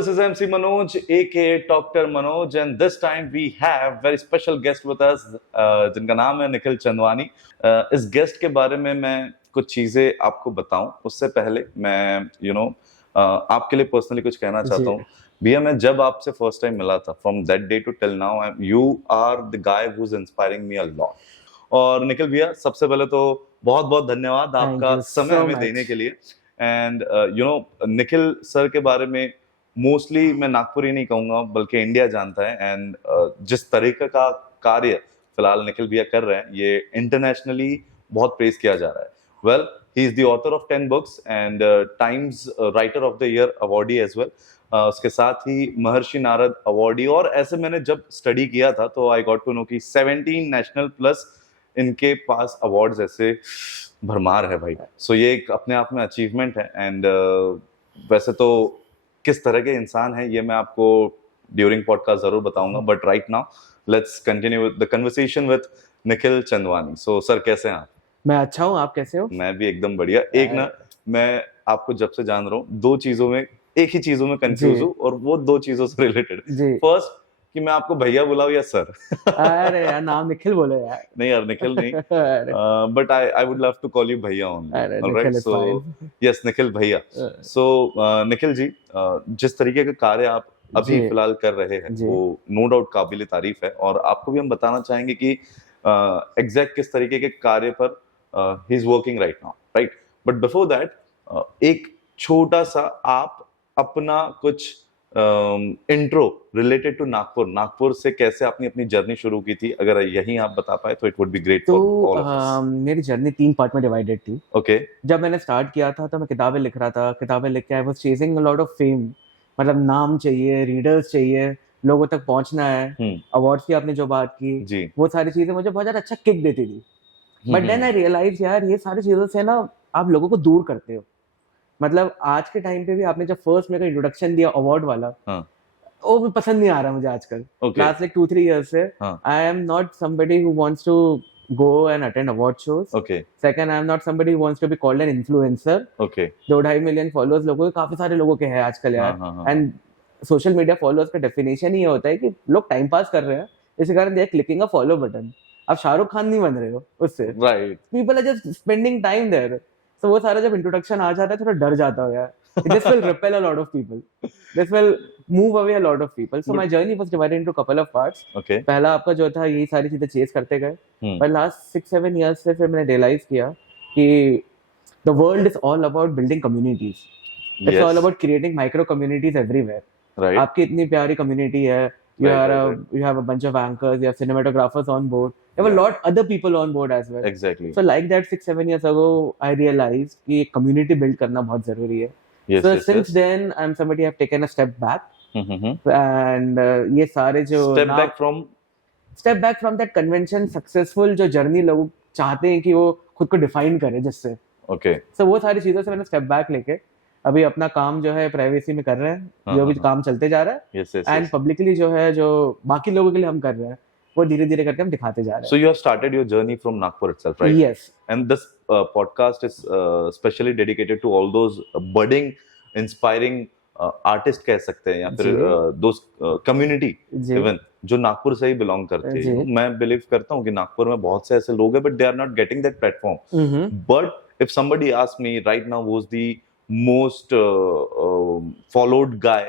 this is MC Manoj, aka Dr. Manoj, and this time we have very special guest with us, जिनका नाम है निखिल चंदवानी. इस guest के बारे में मैं कुछ चीजें आपको बताऊं उससे पहले मैं आपके लिए पर्सनली कुछ कहना चाहता हूं. भैया, मैं जब आपसे फर्स्ट टाइम मिला था, from that day to till now, you are the guy who is inspiring me a lot. और निखिल भैया, सबसे पहले तो बहुत बहुत धन्यवाद आपका समय हमें देने के लिए. एंड निखिल सर के बारे में मोस्टली मैं नागपुर ही नहीं कहूंगा बल्कि इंडिया जानता है. एंड जिस तरीके का कार्य फिलहाल निखिल भैया कर रहे हैं, ये इंटरनेशनली बहुत प्रेज किया जा रहा है. Well, he is the author of 10 books and Times writer of the year awardee as well. उसके साथ ही महर्षि नारद अवार्डी. और ऐसे मैंने जब स्टडी किया था तो आई गॉट टू नो कि 17 नेशनल प्लस इनके पास अवार्ड्स ऐसे भरमार है भाई. सो ये एक अपने आप में अचीवमेंट है. एंड वैसे तो किस तरह के इंसान है ये मैं आपको ड्यूरिंग पॉडकास्ट जरूर बताऊंगा, but right now let's continue the conversation with Nikhil Chandwani. So sir, कैसे हैं आप? मैं अच्छा हूँ, आप कैसे हो? मैं भी एकदम बढ़िया. मैं आपको जब से जान रहा हूँ एक ही चीजों में कंफ्यूज हूँ, और वो दो चीजों से रिलेटेड. फर्स्ट कि मैं आपको भैया बुलाऊं या सर. अरे यार, नाम निखिल बोलो यार. नहीं यार, निखिल नहीं, but I would love to call you bhaiya only. Alright, so yes, Nikhil bhaiya. So Nikhil ji, जिस तरीके का कार्य आप अभी फिलहाल कर रहे हैं वो नो डाउट काबिल तारीफ है. और आपको भी हम बताना चाहेंगे कि एग्जैक्ट किस तरीके के कार्य पर he is working right now, right. But before that एक छोटा सा आप अपना कुछ इंट्रो रिलेटेड टू नागपुर से कैसे आपने अपनी जर्नी शुरू की थी, अगर यही आप बता पाए तो it would be great for all of us. मेरी जर्नी 3 पार्ट में डिवाइडेड थी. ओके. जब मैंने स्टार्ट किया था तो मैं किताबें लिख रहा था. किताबें लिख के आई was chasing a lot of fame. मतलब नाम चाहिए, रीडर्स चाहिए, लोगों तक पहुंचना है. अवार्ड्स की आपने जो बात की, वो सारी चीजें मुझे बहुत ज्यादा अच्छा किक देती थी. बट देन आई रियलाइज यार, ये सारी चीजों से ना आप लोगों को दूर करते हो. मतलब आज के टाइम पे भी आपने जब फर्स्ट मेरे को इंट्रोडक्शन दिया अवार्ड वाला, वो भी पसंद नहीं आ रहा मुझे आजकल. लास्ट लाइक 2-3 years से I am not somebody who wants to go and attend award shows. Okay. Second, I am not somebody who wants to be called an influencer. Okay. 2.5 million followers लोगों के, काफी सारे लोगों के हैं आजकल यार. And social media followers का definition ही ये होता है कि लोग टाइम पास कर रहे हैं, इसी कारण they are clicking a follow button. आप शाहरुख खान नहीं बन रहे हो उससे. Right. People are just spending time there. So वो सारा जब इंट्रोडक्शन आ जाता है थोड़ा डर जाता हो यार. This will repel a lot of people. This will move away a lot of people. So my journey was divided into a couple of parts. Okay. पहला आपका जो था यही सारी चीजें चेस करते गए. पर लास्ट 6-7 years से फिर मैंने रियलाइज किया कि the world is all about building communities. It's all about creating micro communities everywhere. Right. आपकी इतनी प्यारी community है. You have a bunch of anchors, you have cinematographers on board. You have a lot other people on board as well. Exactly. So like that 6-7 years ago, I realized कि community build करना बहुत जरूरी है. Yes, so since then, I'm somebody have taken a step back. And ये सारे जो step back from that convention successful जो journey लोग चाहते हैं कि वो खुद को define करे जिससे. Okay. So वो सारी चीजों से मैंने step back लेके अभी अपना काम जो है प्राइवेसी में कर रहे हैं. जो भी काम चलते जा रहा है. एंड पब्लिकली जो है, जो बाकी लोगों के लिए हम कर रहे हैं, वो धीरे धीरे करके हम दिखाते जा रहे हैं. So you have started your journey from Nagpur itself, right? Yes. And this podcast is specially dedicated to all those budding, inspiring artists कह सकते हैं, या फिर those community even जो नागपुर से ही बिलोंग करते हैं. मैं बिलीव करता हूँ कि नागपुर में बहुत से ऐसे लोग हैं, but they are not getting that platform. But if somebody asks me right now who's the most followed guy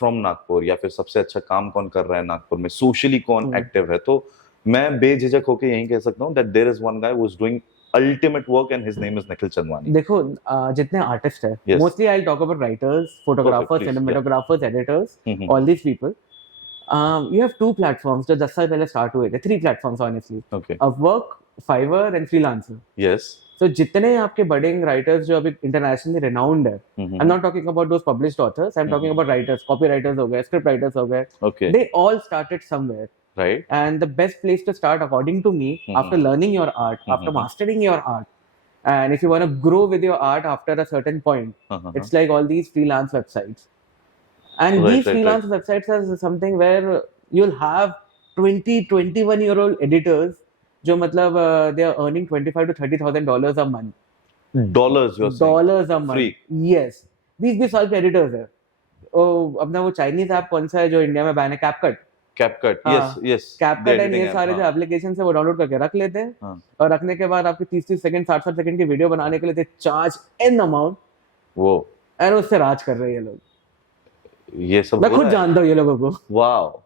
from Nagpur, या फिर सबसे अच्छा काम कौन कर रहा है नागपुर में, सोशली कौन एक्टिव है, तो मैं बेझिझक होके यही कह सकता हूँ that there is one guy who is doing ultimate work and his name is Nikhil Chandwani. देखो, जितने आर्टिस्ट हैं, mostly I'll talk about writers, photographers, cinematographers, editors, all these people. You have 2 platforms जो 10 साल पहले start हुए थे. 3 platforms honestly. Okay. Upwork, Fiverr and Freelancer. Yes. So जितने आपके budding writers जो अभी internationally renowned है, I'm not talking about those published authors, I'm talking about writers, copywriters हो गए, script writers हो गए. Okay. They all started somewhere. Right. And the best place to start according to me, after learning your art, after mastering your art, and if you want to grow with your art after a certain point, it's like all these freelance websites. And these freelance websites are something where you'll have 20-21-year-old editors जो मतलब they are earning $25,000 to $30,000 a month. Dollars, you're saying? Dollars a month. Free. Yes. 20 साल के editors हैं. अपना वो Chinese app कौन सा है जो इंडिया में बैन है, कैपकट। कैपकट, हाँ, यस यस, कैपकट एंड ये सारे जो एप्लीकेशन है वो डाउनलोड करके रख लेते हैं, हाँ, और रखने के बाद आपके 30-30 सेकंड 60-60 सेकंड की वीडियो बनाने के लिए दे चार्ज एन अमाउंट, वो और उससे राज कर रहे हैं ये लोग। ये सब मैं हो खुद रहा है। जानता हूँ ये लोगों को। Wow,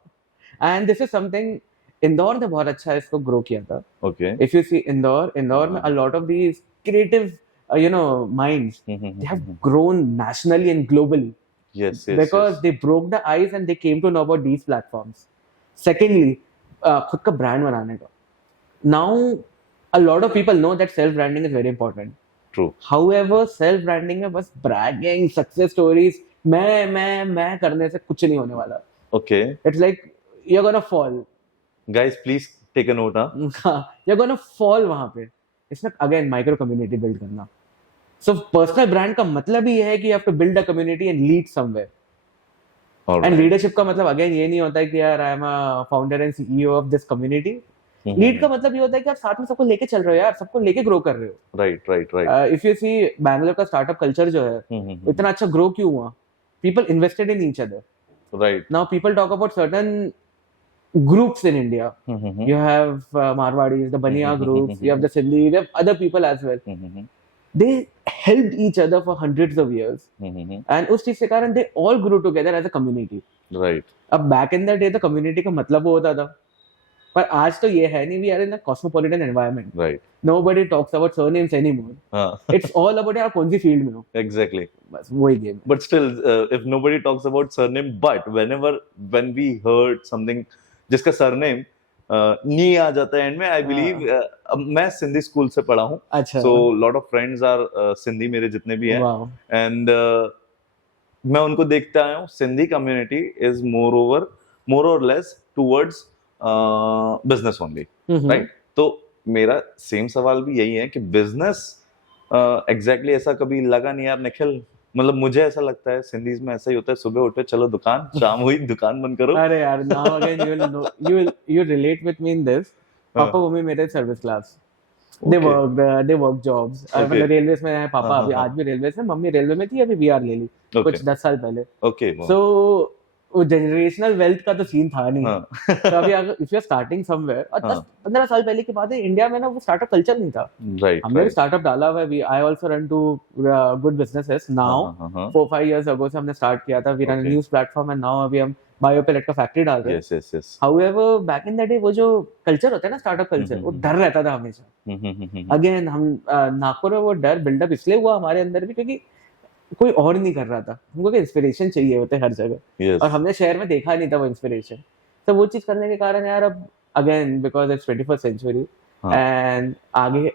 and this is something Indore ने बहुत अच्छा इसको ग्रो किया था। ओके, इफ यू सी इंदौर में अ lot of these creative minds, they have grown nationally and globally yes, yes, because yes. they broke the ice and they came to know about these platforms. Secondly, खुद का brand बनाने का, now a lot of people know that self branding is very important. True. However, self branding में बस bragging, success stories, मैं करने से कुछ नहीं होने वाला. Okay. It's like you're gonna fall. Guys, please take a note, huh? You're gonna fall वहां पे. इसमें अगेन माइक्रो कम्युनिटी बिल्ड करना। सो पर्सनल ब्रांड का मतलब ही है कि you have to build a community and lead somewhere. And leadership का मतलब अगेन ये नहीं होता है कि यार I am a founder and CEO of this community. Lead का मतलब ये होता है कि आप साथ में सबको लेके चल रहे हो यार, सबको लेके ग्रो कर रहे हो। Right right right. If you see Bangalore का स्टार्टअप कल्चर जो है इतना अच्छा ग्रो क्यों हुआ? People invested in each other. Right. Now people talk about certain groups in India. You have Marwadis, the Baniya groups, you have the Sindhi, you have other people as well. They helped each other for hundreds of years. And उस चीज के कारण they all grew together as a community. Right. अब back in the day तो community का मतलब वो होता था, पर आज तो ये है नहीं, we are in a cosmopolitan environment. Right. Nobody talks about surnames anymore. It's all about यार कौन सी फील्ड में हो. Exactly. बस वही game. But still, if nobody talks about surname, but when we heard something जिसका सरनेम नी आ जाता है and में, आई बिलीव मैं सिंधी स्कूल से पढ़ा हूँ, अच्छा, so lot of friends are Sindhi मेरे जितने भी हैं, एंड मैं उनको देखता आया हूँ, सिंधी कम्युनिटी इज मोर और less towards business only, right? तो मेरा सेम सवाल भी यही है कि बिजनेस एग्जैक्टली ऐसा कभी लगा नहीं यार निखिल? मतलब मुझे ऐसा लगता है सिंधीज में ऐसा ही होता है, सुबह उठे चलो दुकान, शाम हुई दुकान बंद करो। अरे यार, now again you relate with me in this. पापा मम्मी मेरे service class, they work jobs. मतलब रेलवे में है पापा, अभी आज भी रेलवे में, मम्मी रेलवे में थी, अभी वीआर ले ली कुछ 10 साल पहले। ओके, सो वो जनरेशनल वेल्थ का तो सीन था नहीं। तो अभी अगर if you are starting somewhere, और 10-15 साल पहले की बात है, इंडिया में ना वो स्टार्टअप कल्चर नहीं था। हमने भी स्टार्टअप डाला हुआ है। I also run two good businesses now. 4-5 years ago से हमने स्टार्ट किया था। We run news platform and now अभी हम बायोपेलेट का फैक्ट्री डाल रहे हैं। Yes yes yes. However back in the day वो जो कल्चर होता है ना स्टार्टअप कल्चर, वो डर रहता था हमेशा। अगेन हम नागपुर में वो डर बिल्डअप इसलिए हुआ हमारे अंदर भी क्योंकि कोई और नहीं कर रहा था। हमको इंस्पिरेशन चाहिए होते हर जगह, और हमने शहर में देखा नहीं था वो इंस्पिरेशन। तो वो चीज करने के कारण यार अब again because it's 21st century and आगे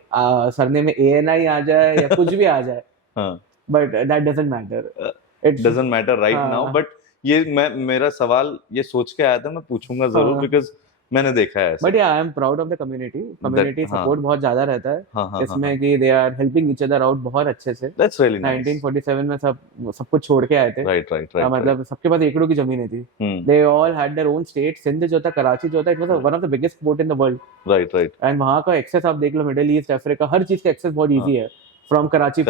सरने में ANI आ जाए या कुछ भी आ जाए, but that doesn't matter. It doesn't matter right now. But ये मेरा सवाल ये सोच के आया था, मैं पूछूंगा जरूर बिकॉज मैंने देखा है। But I am proud of the community support बहुत ज्यादा रहता है इसमें कि they are helping each other out बहुत अच्छे से। That's really nice. 1947 में सब कुछ छोड़ के आए थे। Right right. मतलब सबके पास एकड़ों की जमीनें थी। They all had their own state. Sindh जो था, कराची जो था, it was one of the biggest port in the world. Right right. And वहां का एक्सेस आप देख लो, मिडिल ईस्ट, अफ्रीका, हर चीज का एक्सेस बहुत इजी है फ्रॉम कराची।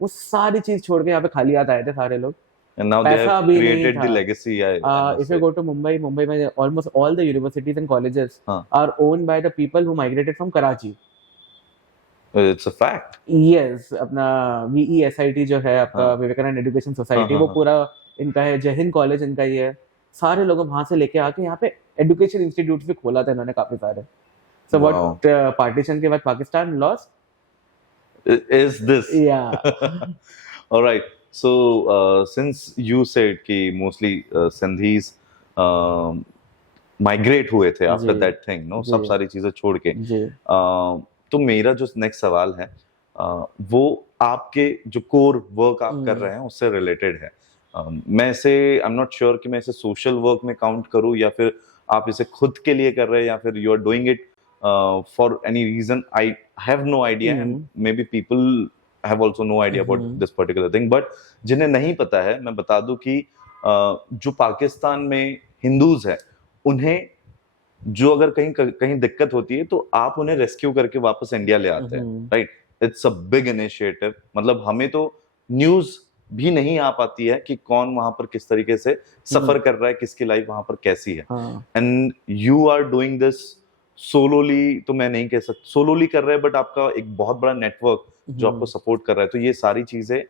वो सारी चीज छोड़ के यहाँ पे खाली आए थे सारे लोग। And now they have created the legacy. If you go to Mumbai में almost all the universities and colleges are owned by the people who migrated from Karachi. It's a fact. Yes, अपना VESIT जो है आपका Vivekananda education society, वो पूरा इनका है। जय हिंद कॉलेज इनका ही है। सारे लोग वहां से लेके आके यहाँ पे एजुकेशन इंस्टीट्यूट भी खोला था इन्होंने काफी सारे। So what partition के बाद Pakistan lost? Is this? Yeah. All right. So since you said कि mostly Sindhis migrate हुए थे after that thing, no, सब सारी चीजें छोड़ के, तो मेरा जो नेक्स्ट सवाल है वो आपके जो कोर वर्क आप कर रहे हैं उससे रिलेटेड है। मैं इसे आई एम नॉट श्योर कि मैं इसे सोशल वर्क में काउंट करूं या फिर आप इसे खुद के लिए कर रहे हैं या फिर you are doing it for any reason. I have no idea and maybe people have also no idea about this particular thing, but जिन्हें नहीं पता है मैं बता दूं कि जो पाकिस्तान में हिंदूज हैं उन्हें जो अगर कहीं दिक्कत होती है तो आप उन्हें रेस्क्यू करके वापस इंडिया ले आते हैं, right? It's a big initiative. मतलब हमें तो न्यूज भी नहीं आ पाती है कि कौन वहां पर किस तरीके से सफर कर रहा है, किसकी लाइफ वहां पर कैसी है। And you are doing this solely, तो मैं नहीं कह सकता सोलोली कर रहे हैं, बट आपका एक बहुत बड़ा नेटवर्क जो आपको सपोर्ट कर रहा है। तो ये सारी चीजें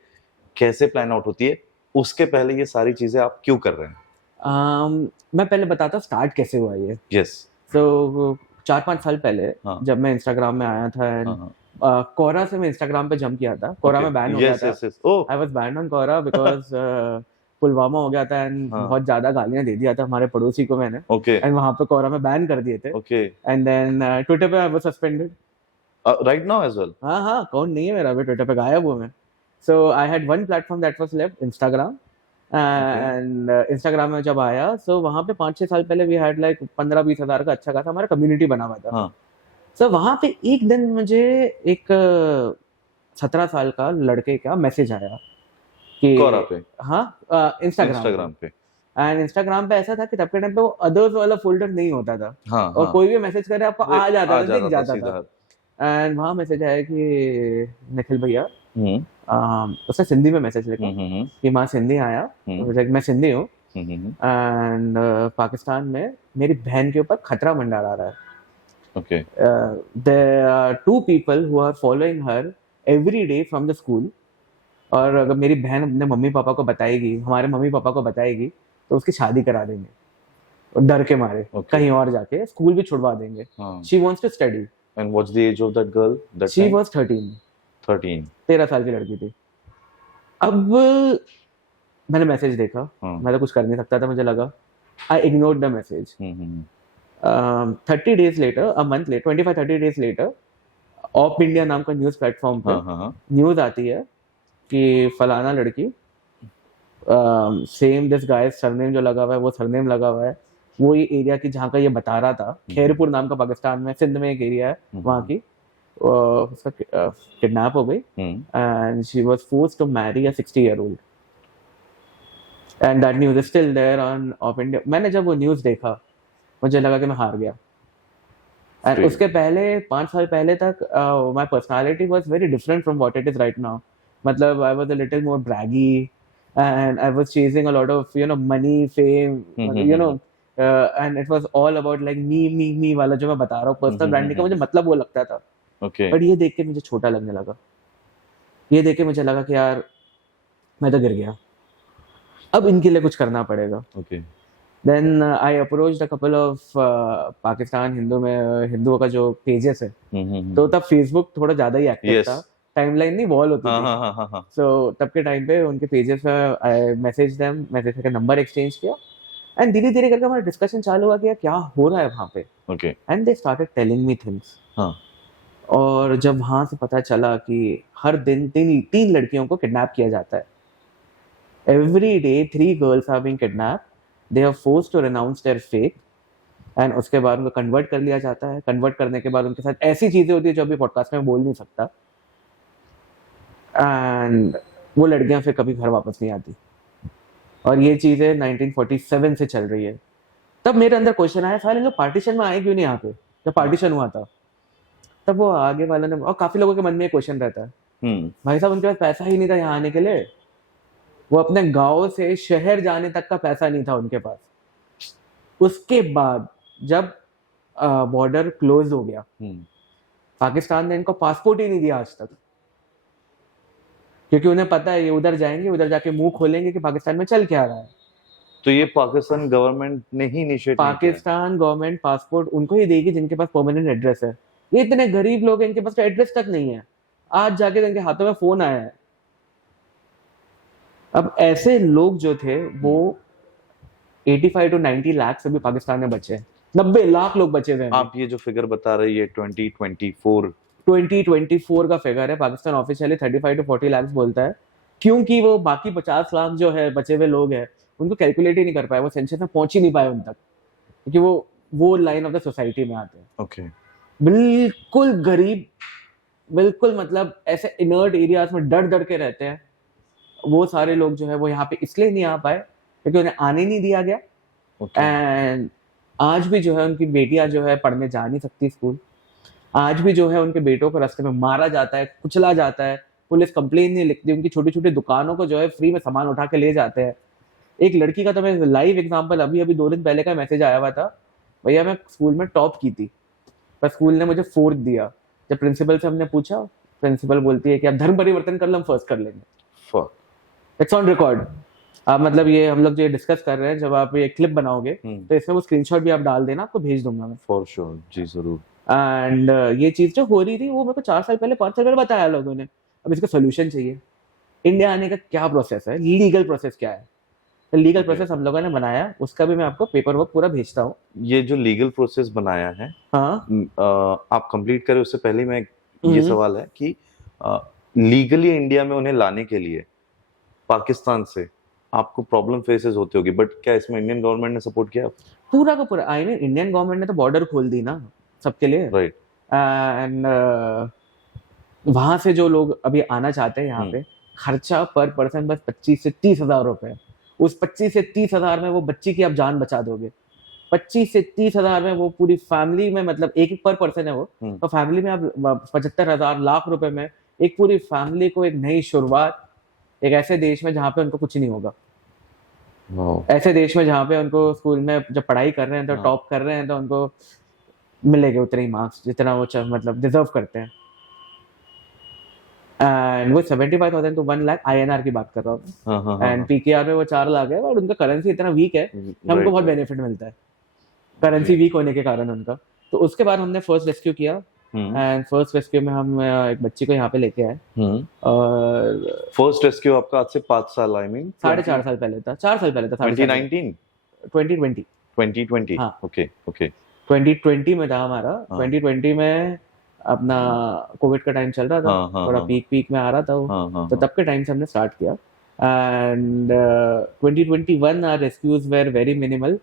कैसे प्लान आउट होती है? उसके पहले ये सारी चीजें आप क्यों कर रहे हैं? मैं पहले बताता हूँ स्टार्ट कैसे हुआ ये। यस। तो 4-5 साल पहले जब मैं इंस्टाग्राम में आया था, कोरा से मैं इंस्टाग्राम पे जंप किया था। कोरा में बैन हो गया था। I was banned on Quora because Pulwama हो गया था एंड बहुत ज्यादा गालियां दे दिया था हमारे पड़ोसी को मैंने। एंड वहां पे कोरा में बैन कर दिए थे। एंड देन ट्विटर पे I was suspended right now as well. हाँ, अकाउंट नहीं है मेरा अभी ट्विटर पे, गायब हूं मैं। So I had one platform that was left, Instagram. And Instagram में जब आया, सो वहां पे 5-6 साल पहले वी हैड लाइक 15-20 हजार का अच्छा खासा हमारा कम्युनिटी बना हुआ था। सो वहां पे एक दिन मुझे एक 17 साल का लड़के का मैसेज आया कि कोरा पे, इंस्टाग्राम पे। एंड इंस्टाग्राम पे ऐसा था कि तब के टाइम पे वो अदर्स वाला फोल्डर नहीं होता था। और कोई भी मैसेज करे आपको आ जाता था, दिख जाता था। एंड वहां मैसेज आया कि निखिल भैया, उसने सिंधी में मैसेज लिखा कि मां सिंधी आया, मैं सिंधी हूँ एंड पाकिस्तान में मेरी बहन के ऊपर खतरा मंडरा रहा है। Okay. There are 2 people who are following her every day from the school. और अगर मेरी बहन अपने मम्मी पापा को बताएगी, हमारे मम्मी पापा को बताएगी, तो उसकी शादी करा देंगे डर के मारे। कहीं और जाके स्कूल भी छुड़वा देंगे। She wants to study. And what's the age of that girl? She was 13. 13 साल की लड़की थी। अब मैंने मैसेज देखा, मैं तो कुछ कर नहीं सकता था, मुझे लगा I ignored the message. 30 days later, a month later, 25-30 days later, op India नाम का न्यूज प्लेटफॉर्म पे न्यूज आती है कि फलाना लड़की, सेम दिस गाय सरनेम जो लगा हुआ है वो सरनेम लगा हुआ है, वो ये एरिया की जहाँ का ये बता रहा था, खैरपुर नाम का पाकिस्तान में, सिंध में एक एरिया है वहाँ की, उसका किडनैप हो गई and she was forced to marry a 60-year-old and that news is still there on Op India. मैंने जब वो न्यूज देखा मुझे लगा कि मैं हार गया। एंड उसके पहले 5 साल पहले तक my personality was very different from what it is right now. मतलब I was a little more braggy and I was chasing a lot of money, fame, and it was all about like me वाला जो मैं बता रहा हूँ personal branding का मुझे मतलब वो लगता था। बट ये देख के मुझे छोटा लगने लगा। ये देख के मुझे लगा कि यार मैं तो गिर गया, अब इनके लिए कुछ करना पड़ेगा। Then I approached a couple of Pakistan हिंदुओं का जो पेजेस है, तो तब फेसबुक थोड़ा ज्यादा ही एक्टिव था, टाइमलाइन नहीं वॉल होती थी। सो तब के टाइम पे उनके पेजेस पे आई मैसेज देम, मैसेज करके नंबर एक्सचेंज किया एंड धीरे धीरे करके हमारा डिस्कशन चालू हुआ कि क्या हो रहा है वहाँ पे। And they started telling me things. और जब वहाँ से पता चला कि हर दिन 3 लड़कियों को किडनैप किया जाता है, every day 3 girls are being kidnapped, they are forced to renounce their faith and उसके बाद उनको कन्वर्ट कर लिया जाता है। कन्वर्ट करने के बाद उनके साथ ऐसी चीजें होती है जो अभी पॉडकास्ट में बोल नहीं सकता, एंड वो लड़कियां फिर कभी घर वापस नहीं आती। और ये चीजें 1947 से चल रही है। तब मेरे अंदर क्वेश्चन आया, सारे लोग पार्टीशन में आए क्यों नहीं यहाँ पे जब पार्टीशन हुआ था? तब वो आगे वालों ने, और काफी लोगों के मन में एक क्वेश्चन रहता है, भाई साहब उनके पास पैसा ही नहीं था यहाँ आने के लिए, वो अपने गांव से शहर जाने तक का पैसा नहीं था उनके पास। उसके बाद जब बॉर्डर क्लोज हो गया, पाकिस्तान ने इनको पासपोर्ट ही नहीं दिया आज तक, क्योंकि उन्हें पता है ये उधर जाएंगे, उधर जाके मुंह खोलेंगे कि पाकिस्तान में चल क्या रहा है। तो ये पाकिस्तान गवर्नमेंट ने ही इनिशिएट, पाकिस्तान गवर्नमेंट पासपोर्ट उनको ही देगी जिनके पास परमानेंट एड्रेस है। ये इतने गरीब लोग हैं, इनके पास एड्रेस तक नहीं है, आज जाके इनके हाथों में फोन आया है। अब ऐसे लोग जो थे वो 85 to 90 लाख से भी पाकिस्तान में बचे हैं, 90 लाख लोग बचे हुए हैं। आप ये जो फिगर बता रहे हैं 2024 का फिगर है। पाकिस्तान ऑफिशियली 35 to 40 लाख बोलता है, क्योंकि वो बाकी 50 लाख जो है बचे हुए लोग हैं उनको कैलकुलेट ही नहीं कर पाए, वो सेंसस में पहुंच ही नहीं पाए उन तक, क्योंकि वो लाइन ऑफ द सोसाइटी में आते हैं। ओके, बिल्कुल गरीब, बिल्कुल मतलब ऐसे इनर्ट एरियाज में डर डर के रहते हैं। वो सारे लोग जो है वो यहाँ पे इसलिए नहीं आ पाए क्योंकि उन्हें आने नहीं दिया गया। एंड आज भी जो है उनकी बेटियां जो है पढ़ने जा नहीं सकती स्कूल। आज भी जो है उनके बेटों को रास्ते में मारा जाता है, कुचला जाता है, पुलिस कंप्लेन नहीं लिखती, उनकी छोटी छोटी दुकानों को जो है फ्री में सामान उठा के ले जाते हैं। एक लड़की का तो मैं लाइव एग्जांपल, अभी अभी 2 दिन पहले का मैसेज आया हुआ था, भैया मैं स्कूल में टॉप की थी पर स्कूल ने मुझे 4th दिया। जब प्रिंसिपल से हमने पूछा, प्रिंसिपल बोलती है कि आप धर्म परिवर्तन कर लो, हम फर्स्ट कर लेंगे। It's on record. आप मतलब ये हम लोग जो डिस्कस कर रहे हैं, जब आप ये क्लिप बनाओगे तो इसमें वो स्क्रीनशॉट भी आप डाल देना, आपको भेज दूंगा मैं। फॉर श्योर, जी जरूर। एंड ये चीज जो हो रही थी वो मेरे को 4 साल पहले 5 साल पहले बताया लोगों ने। अब इसका सोल्यूशन चाहिए। इंडिया आने का क्या प्रोसेस है, लीगल प्रोसेस क्या है, तो लीगल प्रोसेस हम लोगों ने बनाया, उसका भी मैं आपको पेपर वर्क पूरा भेजता हूँ। ये जो लीगल प्रोसेस बनाया है, हाँ, आप कंप्लीट करें उससे पहले मैं ये सवाल है कि लीगली इंडिया में उन्हें लाने के लिए पाकिस्तान से आपको प्रॉब्लम फेसेस होती होगी, बट क्या इसमें इंडियन गवर्नमेंट ने सपोर्ट किया? पूरा का पूरा। आई मीन इंडियन गवर्नमेंट ने तो बॉर्डर खोल दी ना सबके लिए, राइट। एंड वहां से जो लोग अभी आना चाहते हैं यहाँ पे, खर्चा पर पर्सन बस 25 से 30 हजार रुपए। उस 25 से 30 हजार में वो बच्ची की आप जान बचा दोगे। 25 से 30 हजार में वो पूरी फैमिली में, मतलब एक पर पर्सन है वो, तो फैमिली में आप 75,000 लाख रुपए में एक पूरी फैमिली को एक नई शुरुआत, एक ऐसे देश में जहाँ पे उनको कुछ नहीं होगा, ऐसे देश में जहाँ पे उनको स्कूल में जब पढ़ाई कर रहे हैं तो टॉप कर रहे हैं तो उनको मिलेंगे उतने ही मार्क्स जितना वो मतलब डिजर्व करते हैं। एंड वो 75,000 to 1 लाख INR की बात कर रहा हूँ, एंड PKR में वो 4 लाख है, बट उनका करेंसी इतना वीक है, हमको बहुत बेनिफिट मिलता है करेंसी वीक होने के कारण उनका। तो उसके बाद हमने फर्स्ट रेस्क्यू किया, एंड फर्स्ट रेस्क्यू में हम एक बच्ची को यहाँ पे लेके आए। और फर्स्ट रेस्क्यू आपका आज से 5 साल, आई मीन 4.5 साल पहले था, 4 साल पहले था, 2019 2020। हाँ, ओके 2020 में था हमारा। 2020 में अपना कोविड का टाइम चल रहा था, थोड़ा पीक में आ रहा था वो, तो तब के टाइम से हमने स्टार्ट किया। And 2021 our rescues were very minimal,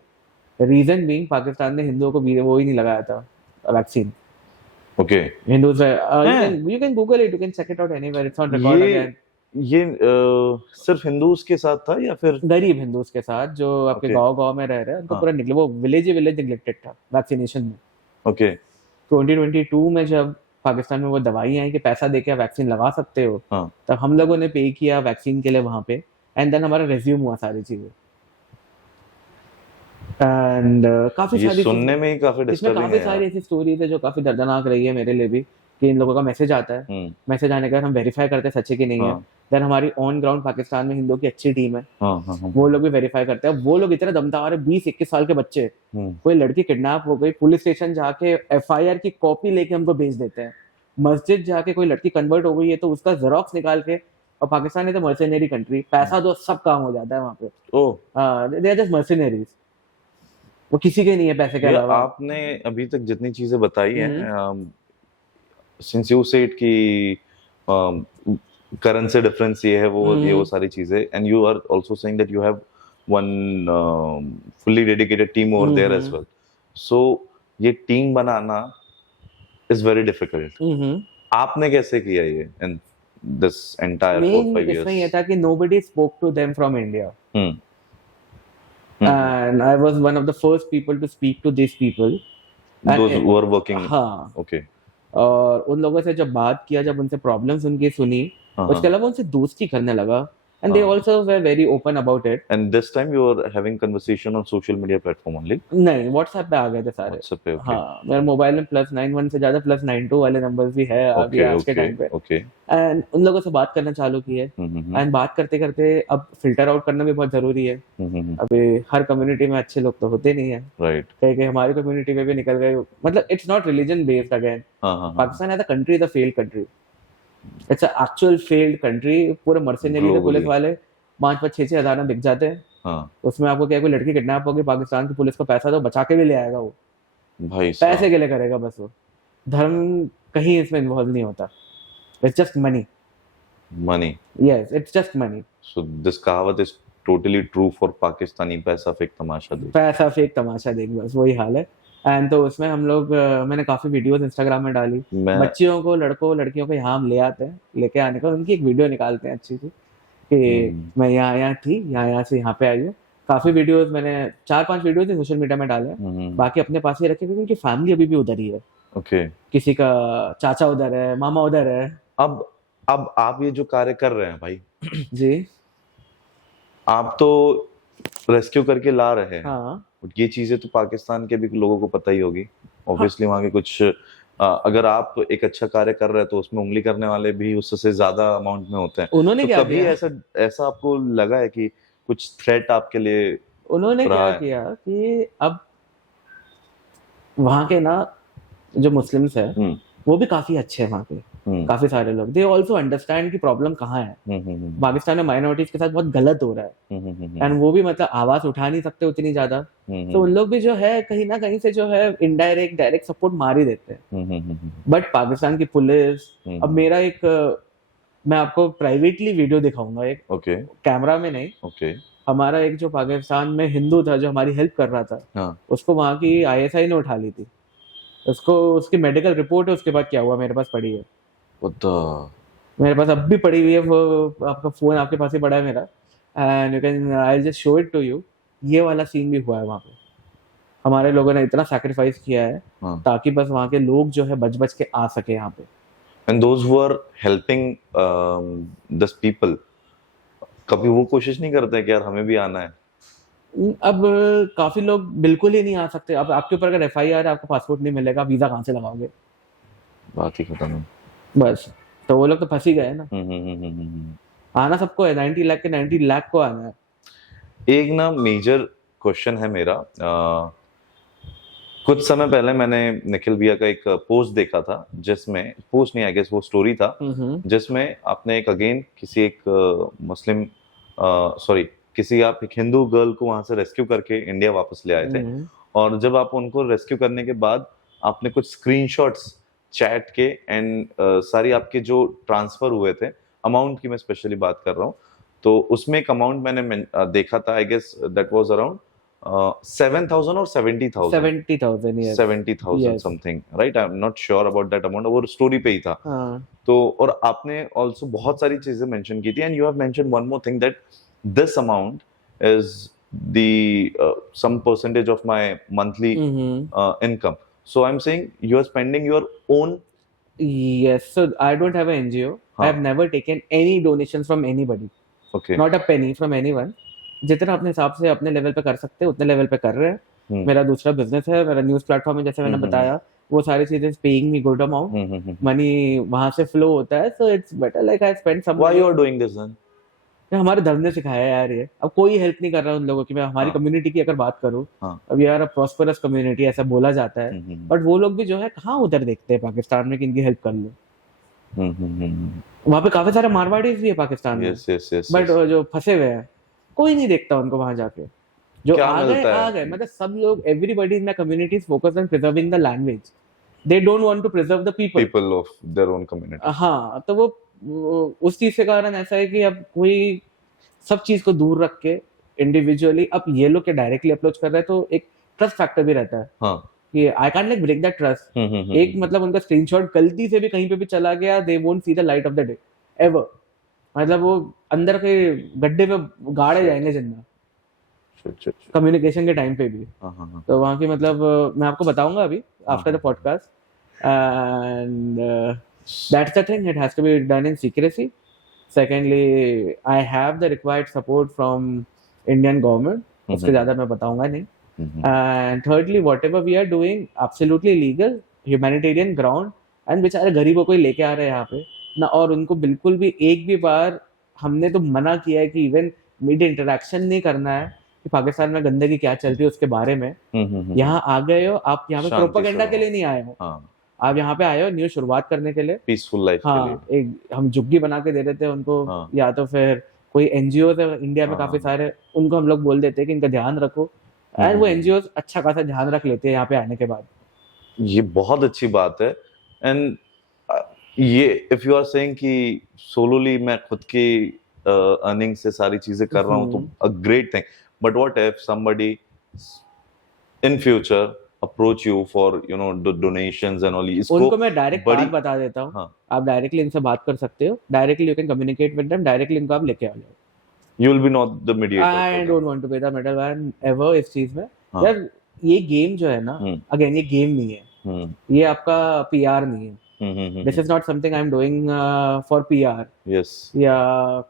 reason being Pakistan ने हिंदुओं को वो ही नहीं लगाया था vaccine. Okay, Hindus, you can Google it, you can check it out anywhere, it's on record again। ये सिर्फ हिंदूज के साथ था या फिर गरीब हिंदूज के साथ जो आपके गांव में रह रहे हैं, उनको पूरा निकले, वो विलेज निगलेक्टेड था वैक्सीनेशन में। ओके, 2022 में जब पाकिस्तान में वो दवाई आई कि पैसा देके आप वैक्सीन लगा सकते हो, तब हम लोगों ने पे किया वैक्सीन के लिए वहां पे, एंड देन हमारा रिज्यूम हुआ सारी चीजें। एंड काफी सारी सुनने में ही काफी डिस्टर्बिंग है, काफी सारी ऐसी स्टोरीज है जो काफी दर्दनाक रही है मेरे लिए भी, कि इन लोगों का मैसेज आता है, मैसेज आने के बाद हम वेरीफाई करते हैं सच्चे की नहीं है। देन हमारी ऑन ग्राउंड पाकिस्तान में हिंदुओं की अच्छी टीम है, वो लोग भी वेरीफाई करते हैं। वो लोग इतने दमदार है, 20-21 साल के बच्चे, कोई लड़की किडनैप हो गई, पुलिस स्टेशन जाके FIR की कॉपी लेके हमको भेज देते हैं। मस्जिद जाके कोई लड़की कन्वर्ट हो गई है तो उसका जेरोक्स निकाल के, और पाकिस्तान तो मर्सिनरी कंट्री, पैसा दो सब काम हो जाता है वहाँ पे। दे आर जस्ट मर्सिनरीज, वो किसी के नहीं है पैसे के अलावा। आपने अभी तक जितनी चीजें बताई हैं, सिंस यू सेड कि करेंसी डिफरेंस ये है, वो सारी चीजें, and you are also saying that you have one fully dedicated team over there as well, so ये टीम बनाना इज वेरी डिफिकल्ट। आपने कैसे किया ये इन दिस एंटायर 4-5 years? इसमें ये था कि nobody spoke to them from India, and I was one of the first people to speak to these people, those who were working। हाँ, okay। और उन लोगों से जब बात किया, जब उनसे प्रॉब्लम्स उनकी सुनी, उसके अलावा उनसे दोस्ती करने लगा, and they also were very open about it। And this time you were having conversation on social media platform only? नहीं, WhatsApp पे आ गए थे सारे। WhatsApp पे, okay। हाँ, मेरे मोबाइल में +91 से ज्यादा +92 वाले नंबर्स भी है अभी आज के टाइम पे। okay। एंड उन लोगों से बात करना चालू की है, एंड बात करते करते अब फिल्टर आउट करना भी बहुत जरूरी है। अभी हर कम्युनिटी में अच्छे लोग तो होते नहीं है, राइट। कहीं हमारी कम्युनिटी में भी निकल गए, मतलब it's not religion based again. Pakistan as a country is a failed country, it's a actual failed country. पूरे मर्सिनरी के पुलिस वाले 5-6 हज़ार में बिक जाते हैं। उसमें आपको क्या, कोई लड़की किडनैप होगी, पाकिस्तान की पुलिस को पैसा दो, बचा के भी ले आएगा वो, भाई पैसे के लिए करेगा बस वो। धर्म कहीं इसमें इन्वॉल्व नहीं होता, it's just money. Yes, it's just money. So this कहावत is totally true for Pakistani, पैसा फेक तमाशा देख। पैसा फेक तमाशा देख, बस वही हाल है। एंड तो उसमें हम लोग, मैंने काफी वीडियोस इंस्टाग्राम में डाली, बच्चियों को, लड़कों लड़कियों को यहाँ हम ले आते हैं, लेके आने का उनकी एक वीडियो निकालते हैं अच्छी सी, कि मैं यहाँ थी, यहाँ से यहाँ पे आई हूँ। काफी वीडियोस मैंने 4-5 वीडियोस सोशल मीडिया में डाले, बाकी अपने पास ही रखे, क्योंकि उनकी फैमिली अभी भी उधर ही है। ओके। किसी का चाचा उधर है, मामा उधर है। अब अब आप ये जो कार्य कर रहे हैं भाई जी आप तो रेस्क्यू करके ला रहे हैं। हाँ ये चीजें तो पाकिस्तान के भी लोगों को पता ही होगी हाँ ऑब्वियसली। वहां के कुछ अगर आप एक अच्छा कार्य कर रहे हैं तो उसमें उंगली करने वाले भी उससे ज्यादा अमाउंट में होते हैं। उन्होंने तो क्या कभी किया ऐसा ऐसा आपको लगा है कि कुछ थ्रेट आपके लिए उन्होंने रहा क्या है? किया कि अब वहाँ के ना जो मुस्लिम्स है वो भी काफी अच्छे हैं वहाँ के, काफी सारे लोग दे ऑल्सो अंडरस्टैंड की प्रॉब्लम कहाँ है। पाकिस्तान में माइनॉरिटीज के साथ बहुत गलत हो रहा है एंड वो भी मतलब आवाज उठा नहीं सकते उतनी ज्यादा, तो उन लोग भी जो है कहीं ना कहीं से जो है इनडायरेक्ट डायरेक्ट सपोर्ट मार ही देते हैं। बट पाकिस्तान की पुलिस, अब मेरा एक मैं आपको प्राइवेटली वीडियो दिखाऊंगा एक, कैमरा में नहीं। हमारा एक जो पाकिस्तान में हिंदू था जो हमारी हेल्प कर रहा था, उसको वहाँ की ISI ने उठा ली थी। उसको उसकी मेडिकल रिपोर्ट है, उसके बाद क्या हुआ मेरे पास पड़ी है। मेरे पास अब भी पड़ी हुई है वो, आपका फोन आपके पास ही पड़ा है मेरा, and you can I just show it to you. ये वाला सीन भी हुआ है वहाँ पे। हमारे लोगों ने इतना सैक्रिफाइस किया है ताकि बस वहाँ के लोग जो है बच बच के आ सके यहाँ पे। And those who are helping this people कभी वो कोशिश नहीं करते कि यार हमें भी आना है? अब काफी लोग बिल्कुल ही नहीं आ सकते। अब आपके ऊपर अगर FIR है, आपको पासपोर्ट नहीं मिलेगा, वीजा कहाँ से लगाओगे? बात ही खत्म है बस, तो वो लोग तो फंस ही गए ना। आना सबको है, 90 लाख के 90 लाख को आना है। एक ना मेजर क्वेश्चन है मेरा, कुछ समय पहले मैंने निखिल भैया का एक पोस्ट देखा था, जिसमें पोस्ट नहीं आई गेस वो स्टोरी था, जिसमें आपने एक अगेन किसी एक मुस्लिम सॉरी किसी आप एक हिंदू गर्ल को वहां से रेस्क्यू करके इंडिया वापस ले आए थे। और जब आप उनको रेस्क्यू करने के बाद आपने कुछ स्क्रीनशॉट्स चैट के एंड सारी आपके जो ट्रांसफर हुए थे, अमाउंट की मैं स्पेशली बात कर रहा हूँ, तो उसमें एक अमाउंट मैंने देखा था, I guess that was around 7,000 और 70,000 yes. 70,000 Yes. Something, right? I am not sure about that amount, वो स्टोरी पे ही था। तो और आपने ऑल्सो बहुत सारी चीजें मेंशन की थी, and you have mention one more thing that this amount is the some percentage of my monthly income. So I'm saying you are spending your own. Yes, so I don't have an NGO. I have never taken any donations from anybody. Okay. Not a penny from anyone. जितना अपने हिसाब से अपने level पे कर सकते हैं उतने लेवल पे कर रहे हैं। मेरा दूसरा बिजनेस है, मेरा न्यूज प्लेटफॉर्म है, जैसे मैंने बताया, वो सारी चीजें paying me good amount money वहां से फ्लो होता है। So it's better like I spend some. Why you are doing this then? हमारे धर्म ने सिखाया है यार ये। अब कोई हेल्प नहीं कर रहा उन लोगों की। मैं हमारी कम्युनिटी की अगर बात करूं, अब यार प्रॉस्परस कम्युनिटी ऐसा बोला जाता है, बट वो लोग भी जो है कहाँ उधर देखते हैं पाकिस्तान में कि इनकी हेल्प कर लो। वहां पे काफी सारे मारवाड़ी भी है पाकिस्तान में, बट जो फंसे हुए हैं कोई नहीं देखता उनको वहां जाके। जो आ गए मतलब सब लोग, everybody in the community is focused on preserving the language. They don't want to preserve the people of their own community. हाँ, तो वो उस चीज के कारण ऐसा है कि अब कोई सब चीज को दूर रख के इंडिविजुअली, अब ये लोग के डायरेक्टली अप्रोच कर रहे हैं तो एक ट्रस्ट फैक्टर भी रहता है कि I can't like break that trust. एक मतलब उनका स्क्रीनशॉट गलती से भी कहीं पे भी चला गया, they won't see the light of the day ever. मतलब वो अंदर के गड्ढे पे गाड़े जाएंगे जिंदा कम्युनिकेशन के टाइम पे भी। तो वहाँ की मतलब मैं आपको बताऊंगा अभी after the podcast, and that's the thing, it has to be done in secrecy. Secondly, I have the required support from Indian government, उसके ज़्यादा मैं बताऊंगा नहीं। And thirdly, whatever we are doing absolutely legal, humanitarian ground, and बेचारे गरीबों को ही लेके आ रहे हैं यहाँ पे ना, और उनको बिल्कुल भी एक भी बार हमने तो मना किया है कि इवन मीडिया इंटरेक्शन नहीं करना है कि पाकिस्तान में गंदगी क्या चल रही है उसके बारे में। यहाँ आ गए हो आप, यहाँ पे प्रोपेगेंडा के लिए नहीं आए हो, आप यहाँ पे आए हो न्यू शुरुआत करने के लिए, पीसफुल लाइफ के लिए। एक हम झुग्गी बना के दे देते हैं उनको, या तो फिर कोई एनजीओ है इंडिया में काफी सारे, उनको हम लोग बोल देते हैं कि इनका ध्यान रखो, एंड वो एनजीओ अच्छा खासा ध्यान रख लेते हैं यहाँ पे आने के बाद। ये बहुत अच्छी बात है। एंड ये इफ यू आर सेइंग कि सोलोली मैं खुद की अर्निंग से सारी चीजें कर रहा हूँ तो a great thing, but what if somebody in future approach you for donations and all? उनको मैं डायरेक्ट बात बता देता हूँ। आप डायरेक्टली इनसे बात कर सकते हो, directly you can communicate with them, directly इनको आप लेके आ जाओ। You will be not the mediator. I don't want to be the middleman ever इस चीज में। यार ये गेम जो है ना, अगेन ये गेम नहीं है, ये आपका PR नहीं है, this is not something I am doing for PR, yes, या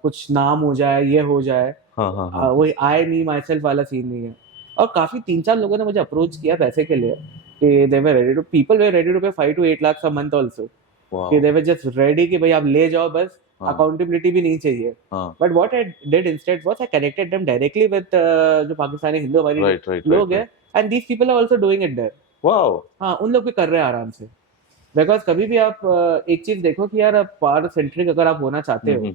कुछ नाम हो जाए, ये हो जाए, हाँ हाँ हाँ, वही आई मी माई सेल्फ वाला सीन नहीं है। और काफी 3-4 लोगों ने मुझे अप्रोच किया पैसे के लिए, कि they were ready to, people were ready to pay 5 to 8 lakhs a month also, कि दे वर जस्ट रेडी कि भाई आप ले जाओ बस, अकाउंटेबिलिटी भी नहीं चाहिए। But what I did instead was I connected them directly with जो पाकिस्तानी हिंदू हमारे लोग हैं, and these people are also doing it there. Wow, हाँ, उन लोग भी कर रहे हैं आराम से। बिकॉज कभी भी आप एक चीज देखो कि यार आप पार सेंट्रिक अगर आप होना चाहते हो,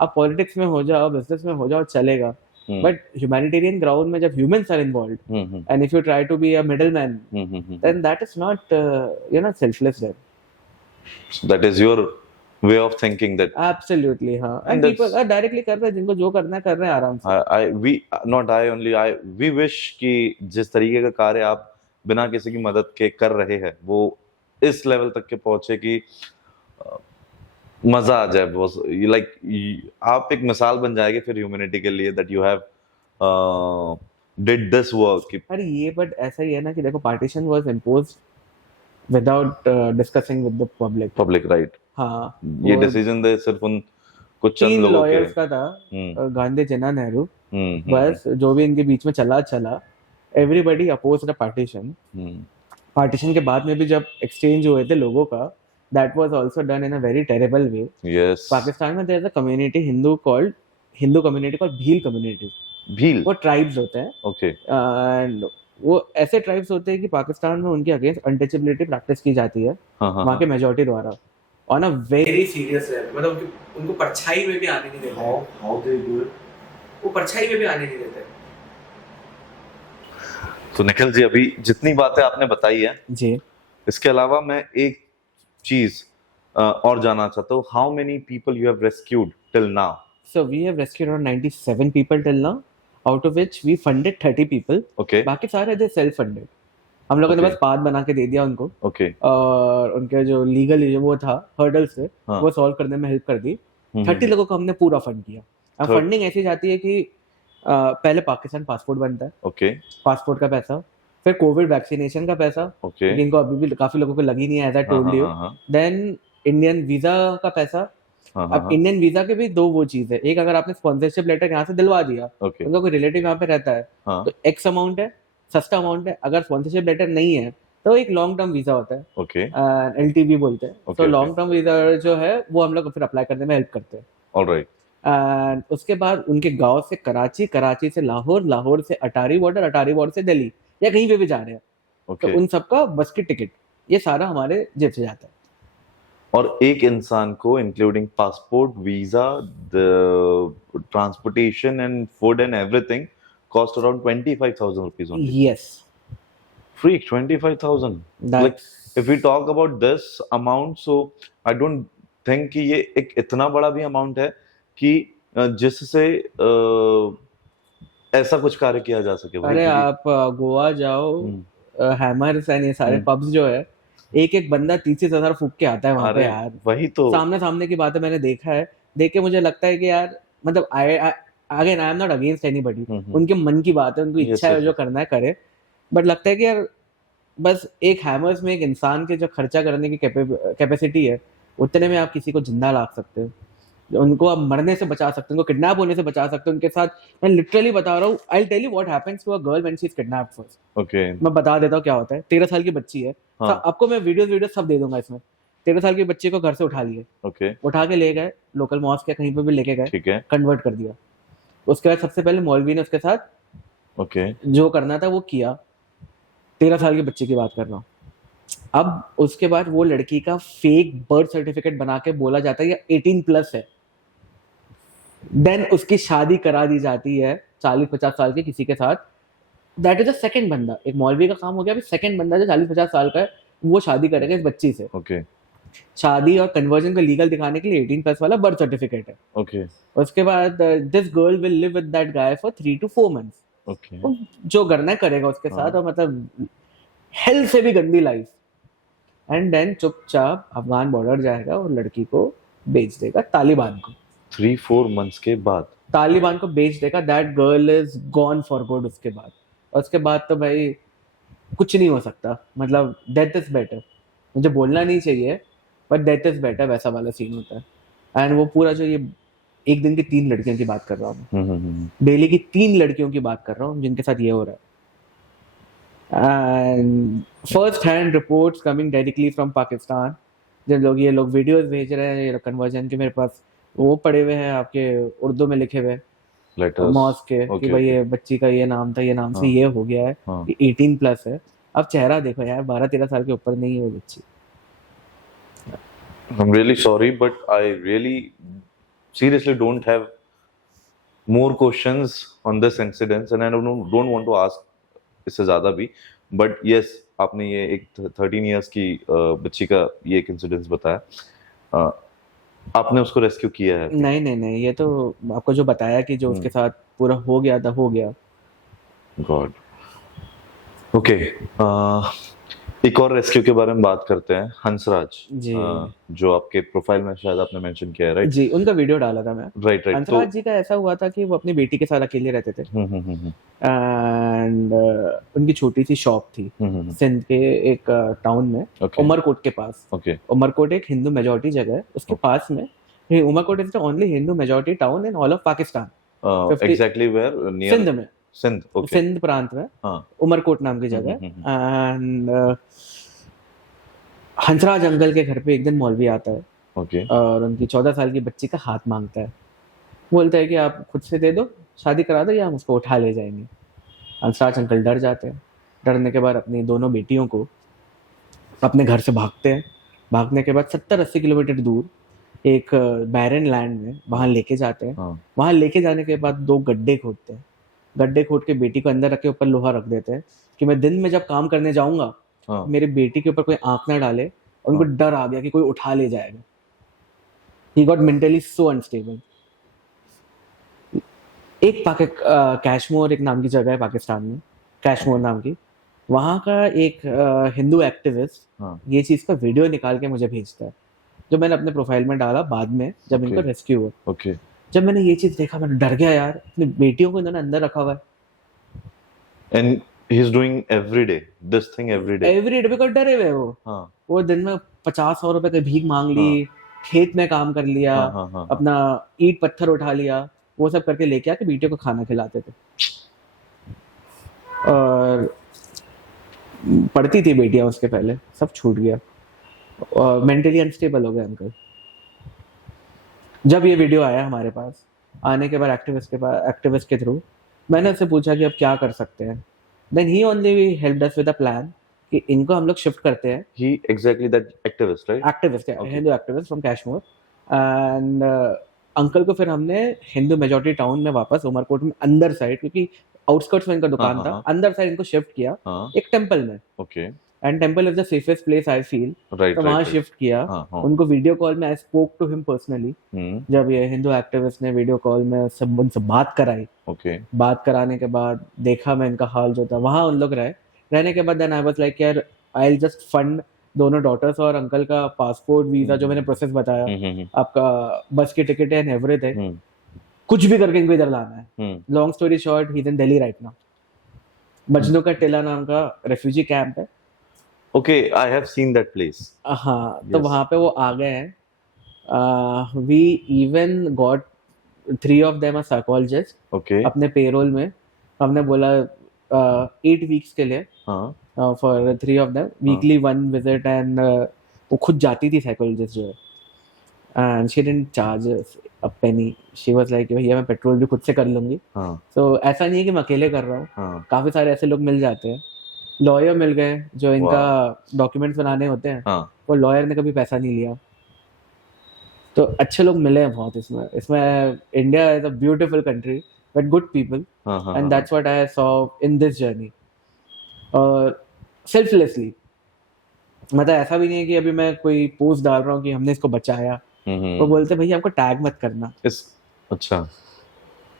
आप पॉलिटिक्स में हो जाओ, बिजनेस में हो जाओ, चलेगा, बट ह्यूमैनिटेरियन ग्राउंड में जब humans are involved and if you try to be a middle man, then that is not you know selfless then, that is your way of thinking that absolutely. हाँ, and people are directly कर रहे हैं, जिनको जो करना है कर रहे हैं आराम से। I we not I only I we wish कि जिस तरीके का कार्य आप बिना किसी की मदद के कर रहे हैं वो इस लेवल तक के पहुंचे कि मजा आ जाए। बॉस, लाइक आप एक मिसाल बन जाएंगे फिर ह्यूमैनिटी के लिए, that you have did this work. अरे ये बट ऐसा ही है ना कि देखो, partition was imposed without discussing with the public, right. हाँ, ये डिसीजन दे सिर्फ उन कुछ चंद 3 लोगों लॉयर्स का था, गांधी, जिन्ना, नेहरू, बस जो भी इनके बीच में चला, everybody oppose the partition. Partition के बाद में भी जब एक्सचेंज हुए थे लोगों का, that was also done in a very terrible way. Yes, Pakistan में there is a community Hindu community called Bhil community. Bhil, वो ट्राइब्स होते हैं, ओके, एंड वो ऐसे ट्राइब्स होते हैं कि पाकिस्तान में उनके अगेंस्ट अनटचेबिलिटी प्रैक्टिस की जाती है वहाँ के मेजॉरिटी द्वारा, on a very serious level. मतलब उनको परछाई में भी आने नहीं देते। How they do it? वो परछाई में भी आने नहीं देते। तो निखिल जी, अभी जितनी बातें आपने बताई है जी, इसके अलावा मैं एक चीज और जानना चाहता हूँ, how many people you have rescued till now? So we have rescued around 97 people till now, out of which we funded 30 people. Okay, बाकी सारे थे सेल्फ फंडेड। हम लोगों ने बस पाथ बना के दे दिया उनको, ओके, और उनके जो लीगल वो था हर्डल्स थे, वो सॉल्व करने में हेल्प कर दी। 30 लोगों को हमने पूरा फंड किया। अब फंडिंग ऐसी जाती है कि पहले पाकिस्तान पासपोर्ट बनता है, ओके, पासपोर्ट का पैसा, फिर कोविड वैक्सीनेशन का पैसा, ओके, जिनको अभी भी काफी लोगों को लगी नहीं है, as I told you. Then Indian visa का पैसा। अब इंडियन वीजा के भी 2 वो चीज है, एक अगर आपने स्पॉन्सरशिप लेटर यहाँ से दिलवा दिया, उनका कोई रिलेटिव यहाँ पे रहता है, तो एक्स अमाउंट है, सस्ता अमाउंट है। अगर स्पॉन्सरशिप लेटर नहीं है तो एक लॉन्ग टर्म वीजा होता है, ओके, एलटीवी बोलते हैं। तो लॉन्ग टर्म वीजा जो है वो हम लोग फिर अप्लाई करने में हेल्प करते हैं। ऑलराइट। एंड उसके बाद उनके गांव से कराची, कराची से लाहौर, लाहौर से अटारी बॉर्डर, अटारी बॉर्डर से दिल्ली, या कहीं पे भी जा रहे हैं, तो उन सबका बस की टिकट, ये सारा हमारे जेब से जाता है। और एक इंसान को including passport, visa, the transportation and food and everything cost around 25,000 rupees only. Yes. Free 25,000. Like if we talk about this amount, so I don't think कि ये एक इतना बड़ा भी अमाउंट है कि जिससे ऐसा कुछ कार्य किया जा सके। अरे आप गोवा जाओ, हैमर्स एंड ये सारे पब्स जो है, एक बंदा 30,000 फूक के आता है वहां पे यार। वही तो सामने की बात है, मैंने देखा है, देख के मुझे लगता है कि यार, मतलब again I am not against anybody, उनके मन की बात है, उनको इच्छा है, जो करना है करे, बट लगता है कि यार बस एक हैमर्स में एक इंसान के जो खर्चा करने की कैपेसिटी है, उतने में आप किसी को जिंदा ला सकते हो, उनको आप मरने से बचा सकते हो, उनको किडनैप होने से बचा सकते हो। उनके साथ मैं लिटरली बता रहा हूँ, I tell you what happens to a girl when she is kidnapped first. Okay, मैं बता देता हूँ क्या होता है। 13 साल की बच्ची है, आपको मैं वीडियो सब दे दूंगा इसमें। 13 साल की बच्ची को घर से उठा लिए, उठा के ले गए लोकल मॉस्क या कहीं पे भी लेके गए, कन्वर्ट कर दिया। उसके बाद सबसे पहले मौलवी ने उसके साथ जो करना था वो किया। 13 साल की बच्ची की बात कर रहा हूँ। अब उसके बाद वो लड़की का फेक बर्थ सर्टिफिकेट बना के बोला जाता है ये 18+ है। देन उसकी शादी करा दी जाती है 40-50 साल के किसी के साथ। दैट इज अ सेकंड बंदा। एक मौलवी का काम हो गया, अभी सेकंड बंदा जो 40-50 साल का है वो शादी करेगा इस बच्ची से। शादी और कन्वर्जन को लीगल दिखाने के लिए 18+ वाला बर्थ सर्टिफिकेट है। उसके बाद this girl will live with that guy for 3 to 4 months। जो करना करेगा उसके साथ, और मतलब हेल से भी गंदी लाइफ। एंड देन चुपचाप अफगान बॉर्डर जाएगा और लड़की को बेच देगा तालिबान को। 3-4 months के बाद तालिबान को बेच देगा। That girl is gone for good. उसके बाद तो भाई कुछ नहीं हो सकता, मतलब डेथ इज बेटर। मुझे बोलना नहीं चाहिए बट दैट इज बेटर, वैसा वाला सीन होता है। एंड वो पूरा जो ये एक दिन की 3 लड़कियों की बात कर रहा हूँ मैं, डेली की 3 लड़कियों की बात कर रहा हूँ जिनके साथ ये हो रहा है। And first hand reports coming directly from Pakistan, जिन लोग ये लोग वीडियोस भेज रहे हैं, ये लोग कन्वर्जन के मेरे पास वो पड़े हुए हैं आपके उर्दू में लिखे हुए मॉस के कि भाई ये बच्ची का ये नाम था, ये नाम से ये हो गया है, ये 18 प्लस है। अब चेहरा देखो यार, 12-13 साल के ऊपर नहीं है वो बच्ची। I'm really sorry, but I really seriously don't have more questions on this incident, and I don't want to ask इससे ज़्यादा भी, but yes, आपने ये एक 13 years की बच्ची का ये एक इंसिडेंस बताया, आपने उसको रेस्क्यू किया है? नहीं नहीं नहीं, ये तो आपको जो बताया कि जो उसके साथ पूरा हो गया था, हो गया। गॉड। ओके, एक और रेस्क्यू के बारे में बात करते हैं, हंसराज जी, जो आपके प्रोफाइल में शायद आपने मेंशन किया है, राइट? जी, उनका वीडियो डाला था मैं। Right right. हंसराज जी का ऐसा हुआ था कि वो अपनी बेटी के साथ अकेले रहते थे, एंड उनकी छोटी सी शॉप थी सिंध के एक टाउन में, उमरकोट के पास। उमरकोट एक हिंदू मेजॉरिटी जगह है, उसके पास में Umarkot is the only Hindu majority town in all of Pakistan. Exactly where? Near Sindh में, सिंध, ओके, सिंध प्रांत में, उमरकोट नाम की जगह। एंड हंसराज अंकल के घर पे एक दिन मौलवी आता है, और उनकी 14 साल की बच्ची का हाथ मांगता है, बोलता है कि आप खुद से दे दो, शादी करा दो, या हम उसको उठा ले जाएंगे। हंसराज अंकल डर जाते हैं, डरने के बाद अपनी दोनों बेटियों को अपने घर से भागते हैं। भागने के बाद 70-80 किलोमीटर दूर एक बैरन लैंड में वहां लेके जाते हैं। वहां लेके जाने के बाद 2 गड्ढे खोदते हैं, गड्ढे खोद के बेटी को अंदर रख के ऊपर लोहा रख देते हैं कि मैं दिन में जब काम करने जाऊंगा मेरी बेटी के ऊपर कोई आंख ना डाले। और उनको डर आ गया कि कोई उठा ले जाएगा। He got mentally so unstable. एक कैशमोर एक नाम की जगह है पाकिस्तान में, कैशमोर नाम की, वहाँ का एक हिंदू एक्टिविस्ट ये चीज का वीडियो निकाल के मुझे भेजता है, जो मैंने अपने प्रोफाइल में डाला बाद में जब इनको रेस्क्यू हुआ। जब मैंने ये चीज देखा मैं डर गया यार, अपनी बेटियों को इन्होंने अंदर रखा हुआ है। And he is doing every day this thing every day because डरे हुए वो दिन में 50-100 रुपए की भीख मांग ली, खेत में काम कर लिया, अपना ईंट पत्थर उठा लिया, वो सब करके लेके आके बेटियों को खाना खिलाते थे। और पढ़ती थी बेटियां उसके पहले, सब छूट गया और मेंटली अनस्टेबल हो गया अंकल। जब ये वीडियो आया हमारे पास, आने के बाद एक्टिविस्ट के थ्रू मैंने उससे पूछा कि अब क्या कर सकते हैं। Then he only helped us with a plan कि इनको हम लोग शिफ्ट करते हैं। He exactly that activist, right? Activist है, Hindu activist from Kashmir. And uncle को फिर हमने हिंदू मेजॉरिटी टाउन में वापस उमरकोट में अंदर साइड, क्योंकि आउटस्कर्ट्स में इनका दुकान था, अंदर साइड इनको शिफ्ट किया एक टेंपल में। And temple is the safest place I feel, तो वहां शिफ्ट किया। उनको वीडियो कॉल में I spoke to him personally. जब ये हिंदू एक्टिविस्ट ने वीडियो कॉल में सब उनसे बात कराई, बात कराने के बाद देखा मैं इनका हाल जो था, वहां उन लोग रहने के बाद देन आई वाज लाइक यार आई विल जस्ट फंड दोनों डॉटर्स और अंकल का पासपोर्ट वीजा, जो मैंने प्रोसेस बताया, आपका बस की टिकट एंड एवरीथिंग, कुछ भी करके इनको इधर लाना है। Long story short, he is in Delhi right now. Majnu का टिला नाम का रेफ्यूजी कैंप है। Okay, I have seen that place. हाँ, तो वहाँ पे वो आ गए हैं। We even got 3 of them a psychologist. Okay. अपने पेरोल में हमने बोला 8 weeks के लिए for 3 of them weekly 1 visit, and वो खुद जाती थी साइकोलॉजिस्ट जो है, and she didn't charge a penny. She was like भैया मैं पेट्रोल भी खुद से कर लूंगी। So ऐसा नहीं है कि मैं अकेले कर रहा हूँ, काफी सारे ऐसे लोग मिल जाते हैं। लॉयर मिल गए जो इनका डॉक्यूमेंट्स बनाने होते हैं, वो लॉयर ने कभी पैसा नहीं लिया। तो अच्छे लोग मिले हैं बहुत इसमें India is a beautiful country but good people, and that's what I saw in this journey. और सेल्फलेसली, मतलब ऐसा भी नहीं है कि अभी मैं कोई पोस्ट डाल रहा हूँ कि हमने इसको बचाया, वो बोलते भैया आपको टैग मत करना। अच्छा,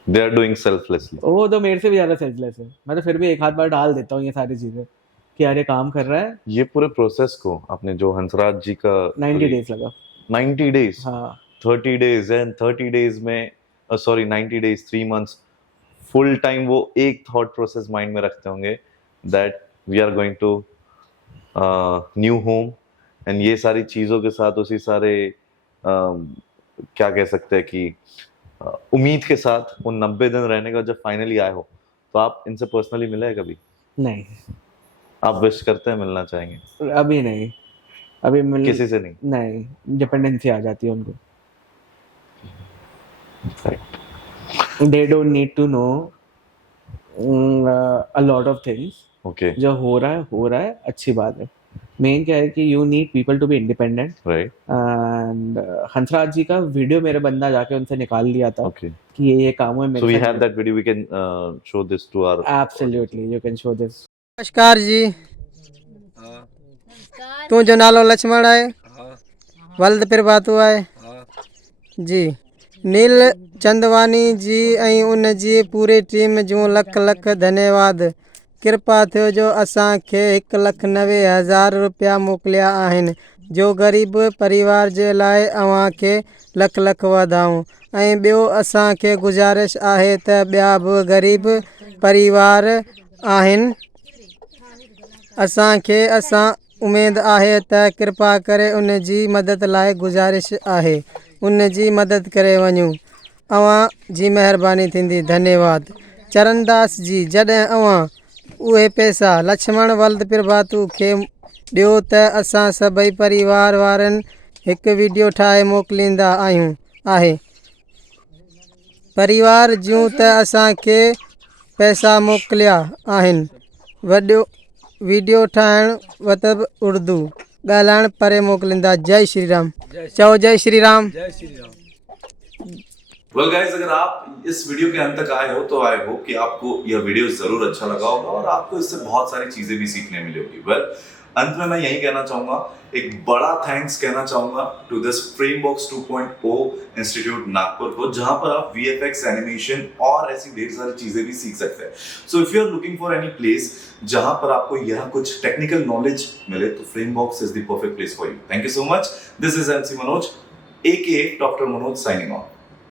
they are doing selflessly. वो तो मेरे से भी ज्यादा सेल्फलेस है। मैं तो फिर भी एक हाथ बार डाल देता हूँ ये सारी चीजें कि यार ये काम कर रहा है। ये पूरे प्रोसेस को आपने जो हंसराज जी का 90 डेज लगा। 90 डेज? हाँ, 30 डेज एंड 30 डेज में sorry 90 days 3 months full time वो एक थॉट प्रोसेस माइंड में रखते होंगे that we are going to new home and ये सारी चीज़ों के साथ उसी सारे क्या कह सकते हैं कि उम्मीद के साथ उन 90 दिन रहने का जब फाइनली आए हो, तो आप इनसे पर्सनली मिले हैं कभी? नहीं, आप विश करते हैं, मिलना चाहेंगे? अभी नहीं, अभी किसी से नहीं? नहीं, डिपेंडेंसी आ जाती है उनको। They don't need to know a lot of things. Okay. जो हो रहा है, अच्छी बात है। मेन क्या है कि you need people to be independent. Right. And Hansraj ji का वीडियो मेरे बंदा जाके उनसे निकाल लिया था। Okay. कि ये काम है मेरे। So we have that video. We can show this to our. Absolutely, you can show this. नमस्कार जी। तू जो नालो लक्ष्मण है, वल्द फिर बात हुआ है जी। नील चंदवानी जी ऐं उन जी पूरी टीम जो लख लख धन्यवाद। कृपा थियो जो असांखे 1,90,000 रुपया मोकिलिया आहिनि, जो ग़रीब परिवार जे लाइ अव्हांखे लख लख वाधाऊं। ऐं ॿियो असांखे गुज़ारिश आहे त ॿिया बि ग़रीब परिवार आहिनि, असांखे उमेद आहे त कृपा करे उन जी मदद लाइ गुज़ारिश आहे, उन जी मदद करे वञूं। अव्हां जी महिरबानी थींदी। धन्यवाद। चरणदास जी, जॾहिं अव्हां उहे पैसा लक्ष्मण वल्द प्रभातू खे ॾियो त असां सभई परिवार वारनि हिकु वीडियो ठाहे मोकिलींदा आहियूं आहे। परिवार जूं त असांखे पैसा मोकिलिया आहिनि, वॾो वीडियो ठाहिण मतलब उर्दू ॻाल्हाइण परे मोकिलींदा। जय श्री राम। चओ जय श्री राम। Well guys, अगर आप इस वीडियो के अंत तक आए हो तो आई होप कि आपको यह वीडियो जरूर अच्छा लगा होगा और आपको इससे बहुत सारी चीजें भी सीखने मिली होगी। वेल, अंत में मैं यही कहना चाहूंगा, एक बड़ा थैंक्स कहना चाहूंगा to this Frameworks 2.0 institute Nagpur को, जहां पर आप VFX एनिमेशन और ऐसी ढेर सारी चीजें भी सीख सकते हैं। So if you are looking for any place जहां पर आपको यह कुछ टेक्निकल नॉलेज मिले, तो Frameworks is the perfect place for you. Thank you so much. This is MC Manoj, aka Dr. Manoj, signing off.